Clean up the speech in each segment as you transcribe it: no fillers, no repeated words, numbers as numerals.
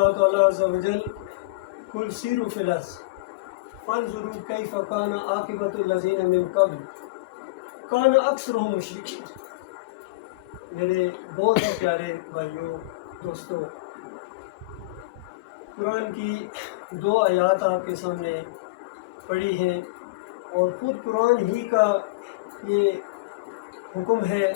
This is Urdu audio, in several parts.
اللہ تعالیٰ عز و جل قل سیروا فی الارض فانظروا کیف کان عاقبۃ الذین من قبل کان اکثرهم مشرکین۔ میرے بہت ہی پیارے بھائیوں دوستوں، قرآن کی دو آیات آپ کے سامنے پڑھی ہیں، اور خود قرآن ہی کا یہ حکم ہے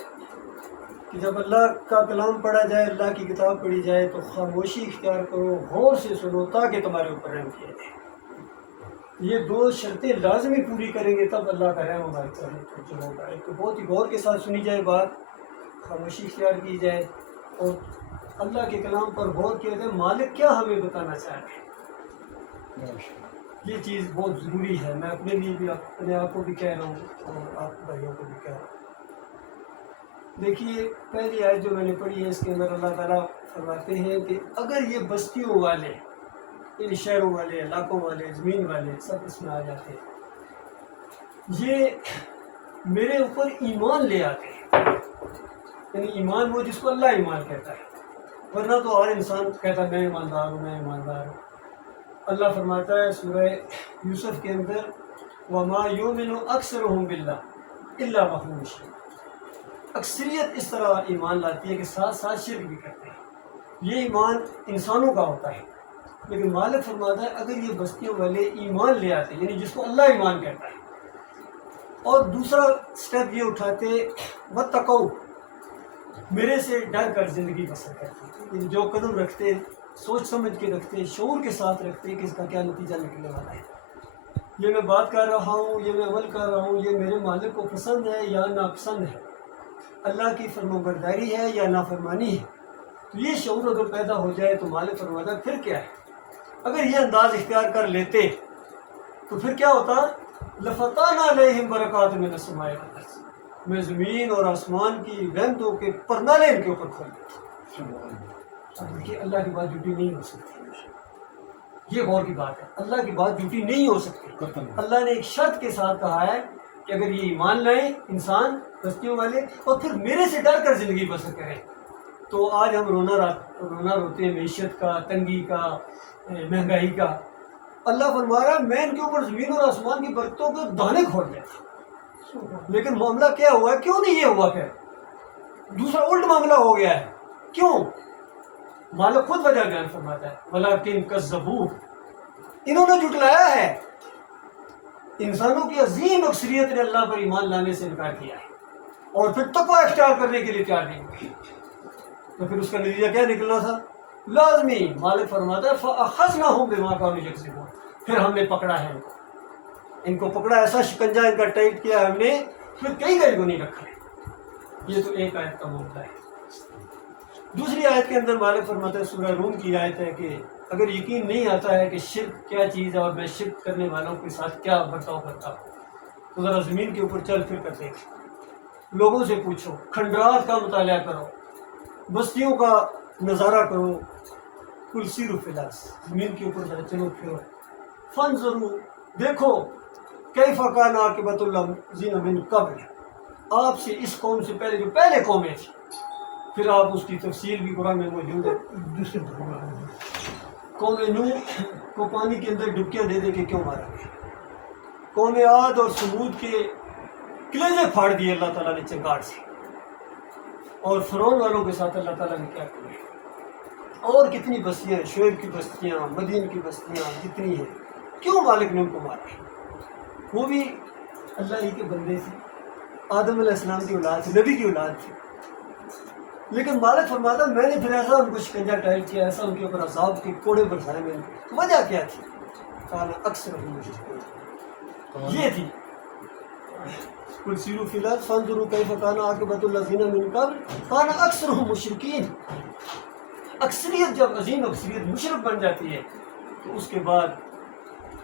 کہ جب اللہ کا کلام پڑھا جائے، اللہ کی کتاب پڑھی جائے تو خاموشی اختیار کرو، غور سے سنو تاکہ تمہارے اوپر رحم کیا جائے۔ یہ دو شرطیں لازمی پوری کریں گے تب اللہ کا رحم ہمارے اوپر ہوگا۔ ایک تو بہت ہی غور کے ساتھ سنی جائے بات، خاموشی اختیار کی جائے، اور اللہ کے کلام پر غور کیا جائے مالک کیا ہمیں بتانا چاہ رہے ہیں۔ یہ چیز بہت ضروری ہے، میں اپنے لیے بھی اپنے آپ کو بھی کہہ رہا ہوں اور آپ بھائیوں کو بھی کہہ رہا ہوں۔ دیکھیے پہلی آیت جو میں نے پڑھی ہے، اس کے اندر اللہ تعالیٰ فرماتے ہیں کہ اگر یہ بستیوں والے، ان شہروں والے، علاقوں والے، زمین والے سب اس میں آ جاتے ہیں، یہ میرے اوپر ایمان لے آتے ہیں، یعنی ایمان وہ جس کو اللہ ایمان کہتا ہے، ورنہ تو ہر انسان کہتا ہے میں ایماندار ہوں، میں ایماندار ہوں۔ اللہ فرماتا ہے سورہ یوسف کے اندر وَمَا يُؤْمِنُ أَكْثَرُهُم بِاللَّهِ إِلَّا وَهُم مُشْرِكُونَ۔ اکثریت اس طرح ایمان لاتی ہے کہ ساتھ ساتھ شرک بھی کرتے ہیں۔ یہ ایمان انسانوں کا ہوتا ہے، لیکن مالک فرماتا ہے اگر یہ بستیوں والے ایمان لے آتے، یعنی جس کو اللہ ایمان کہتا ہے، اور دوسرا سٹیپ یہ اٹھاتے وَاتَّقَوْا، میرے سے ڈر کر زندگی بسر کرتے، یعنی جو قدم رکھتے سوچ سمجھ کے رکھتے، شعور کے ساتھ رکھتے کہ اس کا کیا نتیجہ نکلنے والا ہے، یہ میں بات کر رہا ہوں، یہ میں عمل کر رہا ہوں، یہ میرے مالک کو پسند ہے یا ناپسند ہے، اللہ کی فرمانبرداری ہے یا نافرمانی ہے۔ تو یہ شعور اگر پیدا ہو جائے تو مالک فرماتا ہے پھر کیا ہے، اگر یہ انداز اختیار کر لیتے تو پھر کیا ہوتا، لَفَتَحْنَا عَلَيْهِمْ بَرَكَاتٍ مِّنَ السَّمَاءِ وَالْأَرْضِ، میں زمین اور آسمان کی رحمتوں کے پرنالے ان کے اوپر کھول دیتا۔ دیکھیے اللہ کی بات جھوٹی نہیں ہو سکتی، یہ غور کی بات ہے، اللہ کی بات جھوٹی نہیں ہو سکتی۔ اللہ نے ایک شرط کے ساتھ کہا ہے کہ اگر یہ ایمان لائیں انسان بستیوں والے اور پھر میرے سے ڈر کر زندگی بسر کریں، تو آج ہم رونا روتے ہیں معیشت کا، تنگی کا، مہنگائی کا۔ اللہ فرما رہا ہے میں ان کے اوپر زمین اور آسمان کی برکتوں کے دانے کھول دیتا، لیکن معاملہ کیا ہوا ہے، کیوں نہیں یہ ہوا، پھر دوسرا الٹ معاملہ ہو گیا ہے، کیوں؟ مالک خود وجہ بیان فرماتا ہے وَلَٰكِن كَذَّبُوا، انہوں نے جھٹلایا ہے۔ انسانوں کی عظیم اکثریت نے اللہ پر ایمان لانے سے انکار کیا ہے اور پھر تقویٰ اختیار کرنے کے لیے تیار نہیں ہوئی، تو پھر اس کا نتیجہ کیا نکلنا تھا، لازمی مالک فرماتا ہے فَأَخَذْنَاهُم بِمَا كَانُوا يَكْسِبُونَ، پھر ہم نے پکڑا ہے ان کو پکڑا، ایسا شکنجہ ان کا ٹائٹ کیا ہم نے، پھر کئی کو نہیں رکھا ہے۔ یہ تو ایک آیت کا معاملہ ہے۔ دوسری آیت کے اندر مالک فرماتا ہے، سورہ روم کی آیت ہے کہ اگر یقین نہیں آتا ہے کہ شرک کیا چیز ہے اور میں شرک کرنے والوں کے ساتھ کیا برتاؤ کرتا ہوں، تو ذرا زمین کے اوپر چل پھر کر دیکھ، لوگوں سے پوچھو، کھنڈرات کا مطالعہ کرو، بستیوں کا نظارہ کرو، قل سیروا فی الارض، زمین کے اوپر ذرا چلو پھرو، فانظروا، دیکھو، کیف کان عاقبۃ الذین من قبل، آپ سے اس قوم سے پہلے جو پہلے قومیں تھیں، پھر آپ اس کی تفصیل بھی قرآن میں موجود ہے۔ دوسرے قوم نوح کو پانی کے اندر ڈبکیاں دے دے کے کیوں مارا گیا، قوم عاد اور ثمود کے کلیجے پھاڑ دیے اللہ تعالیٰ نے چنگاڑ سے، اور فرعون والوں کے ساتھ اللہ تعالیٰ نے کیا کیا، اور کتنی بستیاں، شعیب کی بستیاں، مدین کی بستیاں جتنی ہیں، کیوں مالک نے ان کو مارا، وہ بھی اللہ ہی کے بندے تھے، آدم علیہ السلام کی اولاد تھی، نبی کی اولاد تھی، لیکن مالک فرماتا میں نے پھر ایسا ان کو شکنجہ ٹائٹ کیا، ایسا ان کے اوپر عذاب کے کوڑے برسائے میں نے، وجہ کیا تھی، کہا اکثر یہ تھی قل سیروا فی الارض فانظروا کیف کان عاقبۃ الذین من قبل کان اکثرهم مشرکین۔ اکثریت جب عظیم اکثریت مشرک بن جاتی ہے تو اس کے بعد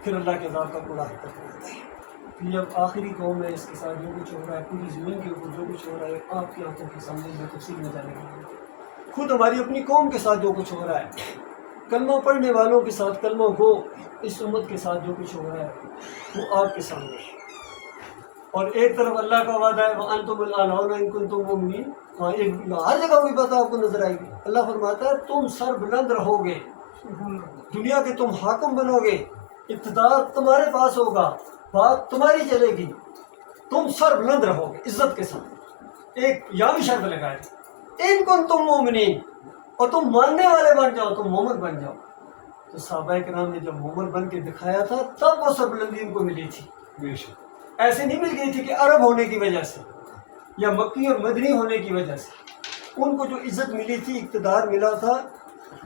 پھر اللہ کے عذاب کا کوڑا حرکت کرتا ہے۔ یہ اب آخری قوم ہے، اس کے ساتھ جو کچھ ہو رہا ہے، پوری زمین کے اوپر جو کچھ ہو رہا ہے آپ کی آنکھوں کے سامنے میں تفصیل میں جانے کے لیے، خود ہماری اپنی قوم کے ساتھ جو کچھ ہو رہا ہے، کلمہ پڑھنے والوں کے ساتھ، کلمہ گو اس امت کے ساتھ جو کچھ ہو رہا ہے وہ آپ کے سامنے ہے۔ اور ایک طرف اللہ کا وعدہ ہے وَأَنْتُمُ الْأَعْلَوْنَ إِن كُنتُم مُؤْمِنِينَ، ہر جگہ وہی بات آپ کو نظر آئے گی۔ اللہ فرماتا ہے تم سر بلند رہو گے دنیا کے تم حاکم بنو گے، اقتدار تمہارے پاس ہوگا، بات تمہاری چلے گی، تم سر بلند رہو گے عزت کے ساتھ۔ ایک یہاں بھی شرط لگائے، ان کن تم مومنین، اور تم ماننے والے بن جاؤ، تم مومن بن جاؤ۔ تو صحابہ کرام نے جب مومن بن کے دکھایا تھا تب وہ سربلندی ان کو ملی تھی، ایسے نہیں مل گئی تھی کہ عرب ہونے کی وجہ سے یا مکی اور مدنی ہونے کی وجہ سے۔ ان کو جو عزت ملی تھی، اقتدار ملا تھا،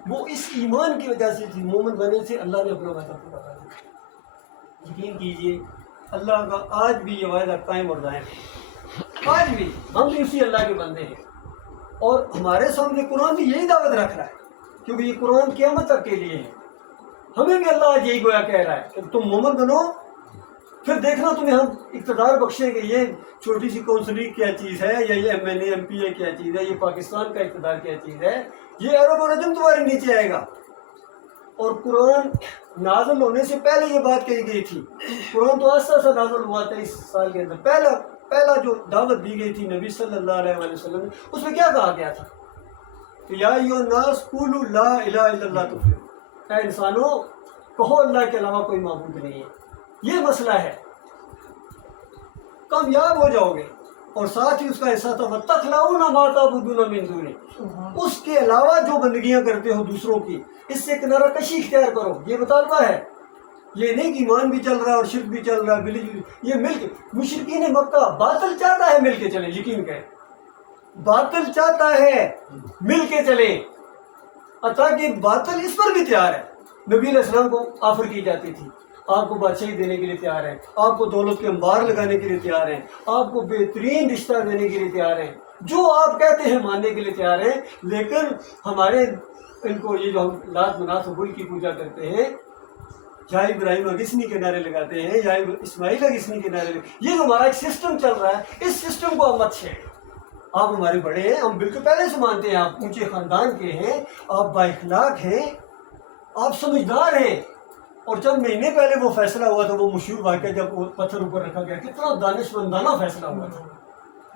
وہ اس ایمان کی وجہ سے تھی، مومن بنے سے اللہ نے اپنا وعدہ پورا کر دیا۔ یقین کیجئے اللہ کا آج بھی یہ وعدہ قائم اور دائم ہے، آج بھی ہم بھی اسی اللہ کے بندے ہیں، اور ہمارے سامنے قرآن بھی یہی دعوت رکھ رہا ہے، کیونکہ یہ قرآن قیامت تک کے لیے ہے۔ ہمیں بھی اللہ آج یہی گویا کہہ رہا ہے کہ تم مومن بنو، پھر دیکھنا تمہیں ہم اقتدار بخشیں گے۔ یہ چھوٹی سی کونسلنگ کیا چیز ہے، یا یہ M L A M P A کیا چیز ہے، یہ پاکستان کا اقتدار کیا چیز ہے، یہ عرب و عجم تمہارے نیچے آئے گا۔ اور قرآن نازل ہونے سے پہلے یہ بات کہی گئی تھی، قرآن تو آہستہ آہستہ نازل ہوا تھا اس سال کے اندر، پہلا جو دعوت دی گئی تھی نبی صلی اللہ علیہ وآلہ وسلم نے، اس میں کیا کہا گیا تھا کہ یا ایھا الناس قولوا لا الہ الا اللہ تفلحوا، اے انسانوں کہو اللہ کے علاوہ کوئی معبود نہیں ہے، یہ مسئلہ ہے، کامیاب ہو جاؤ گے۔ اور ساتھ ہی اس کا حصہ تھا وَتَخْلَعُونَ مَا تَعْبُدُونَ مِن دُونِهِ، اس کے علاوہ جو بندگیاں کرتے ہو دوسروں کی، اس سے کنارہ کشی اختیار کرو، یہ مطالبہ ہے۔ یہ نہیں کہ ایمان بھی چل رہا ہے اور شرک بھی چل رہا ہے، یہ مل کے مشرکین مکہ باطل چاہتا ہے مل کے چلے، یقین کریں باطل چاہتا ہے مل کے چلے، تاکہ باطل اس پر بھی تیار ہے۔ نبی علیہ السلام کو آفر کی جاتی تھی، آپ کو بادشاہی دینے کے لیے تیار ہیں، آپ کو دولت کے انبار لگانے کے لیے تیار ہیں، آپ کو بہترین رشتہ دینے کے لیے تیار ہیں، جو آپ کہتے ہیں ماننے کے لیے تیار ہیں۔ لیکن ہمارے ان کو یہ جو ہم لات منات و بل کی پوجا کرتے ہیں، یا ابراہیم اگسنی کے نعرے لگاتے ہیں، یا اسماعیل اگسنی کے نعرے لگاتے ہیں، یہ جو ہمارا ایک سسٹم چل رہا ہے، اس سسٹم کو ہم مت چھیڑیں۔ آپ ہمارے بڑے ہیں، ہم بالکل پہلے سے مانتے ہیں، آپ اونچے خاندان کے ہیں، آپ با اخلاق ہیں، آپ سمجھدار ہیں۔ اور چند مہینے پہلے وہ فیصلہ ہوا تھا، وہ مشہور واقعہ جب وہ پتھر اوپر رکھا گیا، کتنا دانشمندانہ فیصلہ ہوا تھا۔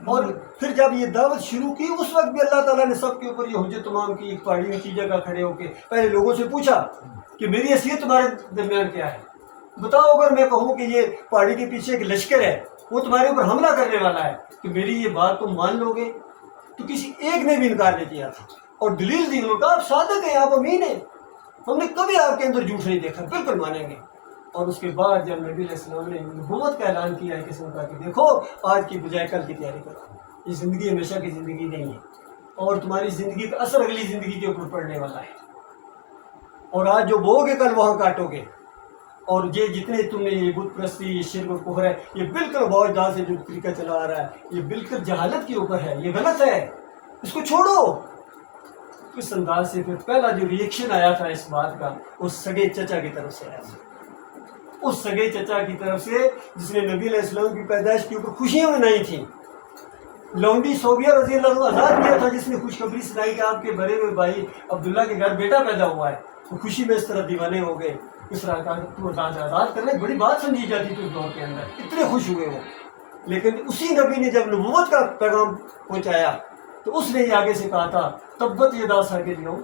اور پھر جب یہ دعوت شروع کی، اس وقت بھی اللہ تعالیٰ نے سب کے اوپر یہ حجت تمام کی، ایک پہاڑی اونچی جگہ کھڑے ہو کے پہلے لوگوں سے پوچھا کہ میری حیثیت تمہارے درمیان کیا ہے، بتاؤ اگر میں کہوں کہ یہ پہاڑی کے پیچھے ایک لشکر ہے، وہ تمہارے اوپر حملہ کرنے والا ہے، کہ میری یہ بات تم مان لو گے؟ تو کسی ایک نے بھی انکار نہیں کیا تھا، اور دلیل دی، انہوں نے کہا آپ صادق ہیں، آپ امین ہیں، ہم نے کبھی آپ کے اندر جھوٹ نہیں دیکھا، بالکل مانیں گے۔ اور اس کے بعد جب نبی علیہ السلام نے نبوت کا اعلان کیا ہے، کسی نے کہا کہ دیکھو آج کی بجائے کل کی تیاری کرو، یہ زندگی ہمیشہ کی زندگی نہیں ہے، اور تمہاری زندگی کا اثر اگلی زندگی کے اوپر پڑنے والا ہے، اور آج جو بو گے کل وہاں کاٹو گے۔ اور یہ جتنے تم نے یہ بت پرستی، یہ شرک اور کفر ہے، یہ بالکل بہت جہاں سے جو طریقہ چلا آ رہا ہے، یہ بالکل جہالت کے اوپر ہے، یہ غلط ہے، اس کو چھوڑو۔ اس انداز سے پھر پہلا جو ریئیکشن آیا تھا اس بات کا، اس سگے چچا کی طرف سے آیا تھا، اس سگے چچا کی طرف سے جس نے نبی علیہ السلام کی پیدائش کے اوپر خوشیاں منائی تھیں۔ لونڈی صوبیہ رضی اللہ عنہ آزاد کیا تھا، جس نے خوشخبری سنائی کہ آپ کے بڑے ہوئے بھائی عبداللہ کے گھر بیٹا پیدا ہوا ہے، تو خوشی میں اس طرح دیوانے ہو گئے، اس طرح کا تو آزاد کرنا ایک بڑی بات سمجھی جاتی تھی اس دور کے اندر، اتنے خوش ہوئے وہ۔ لیکن اسی نبی نے جب نبوت کا پیغام پہنچایا تو اس نے یہ آگے سے کہا تھا تبت یدا ساکت یوم،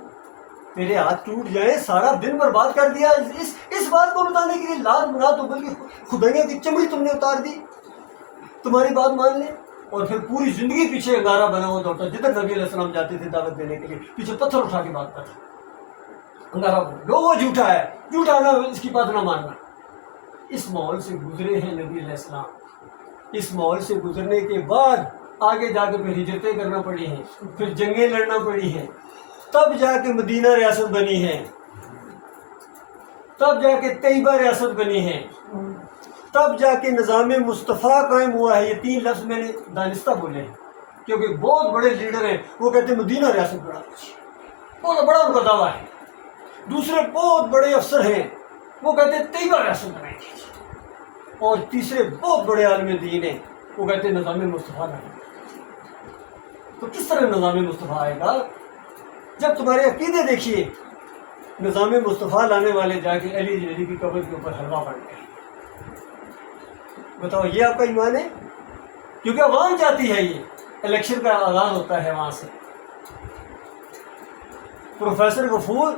تیرے ہاتھ ٹوٹ جائیں، سارا دن برباد کر دیا اس بات کو بتانے کے لیے، لات منات و بلکہ خدائیوں کی چمڑی تم نے اتار دی، تمہاری بات مان لیں۔ اور پھر پوری زندگی پیچھے انگارہ بنا ہوا دوڑتا، جدھر نبی علیہ السلام جاتے تھے دعوت دینے کے لیے پیچھے پتھر اٹھا کے بات کرتا، انگارہ بنا لو وہ جھوٹا ہے، جھوٹا نہ اس کی بات نہ ماننا۔ اس ماحول سے گزرے ہیں نبی علیہ السلام، اس ماحول سے گزرنے کے بعد آگے جا کے پھر ہجرتیں کرنا پڑی ہیں، پھر جنگیں لڑنا پڑی ہیں، تب جا کے مدینہ ریاست بنی ہے، تب جا کے طیبہ ریاست بنی ہے، تب جا کے نظام مصطفیٰ قائم ہوا ہے۔ یہ تین لفظ میں نے دانستہ بولے ہیں کیونکہ بہت بڑے لیڈر ہیں، وہ کہتے ہیں مدینہ ریاست بنا، بہت بڑا ان کا دعویٰ ہے۔ دوسرے بہت بڑے افسر ہیں، وہ کہتے ہیں طیبہ ریاست بنائیں گے، اور تیسرے بہت بڑے عالم دین ہیں، وہ کہتے ہیں نظام مصطفیٰ بنائیں گے۔ تو کس طرح نظام مصطفیٰ آئے گا؟ جب تمہارے عقیدے دیکھیے، نظام مصطفیٰ لانے والے جا کے علی کی قبر کے اوپر حلوہ بن گئے، بتاؤ یہ آپ کا ایمان ہے؟ کیونکہ عوام چاہتی ہے، یہ الیکشن کا آغاز ہوتا ہے وہاں سے۔ پروفیسر غفور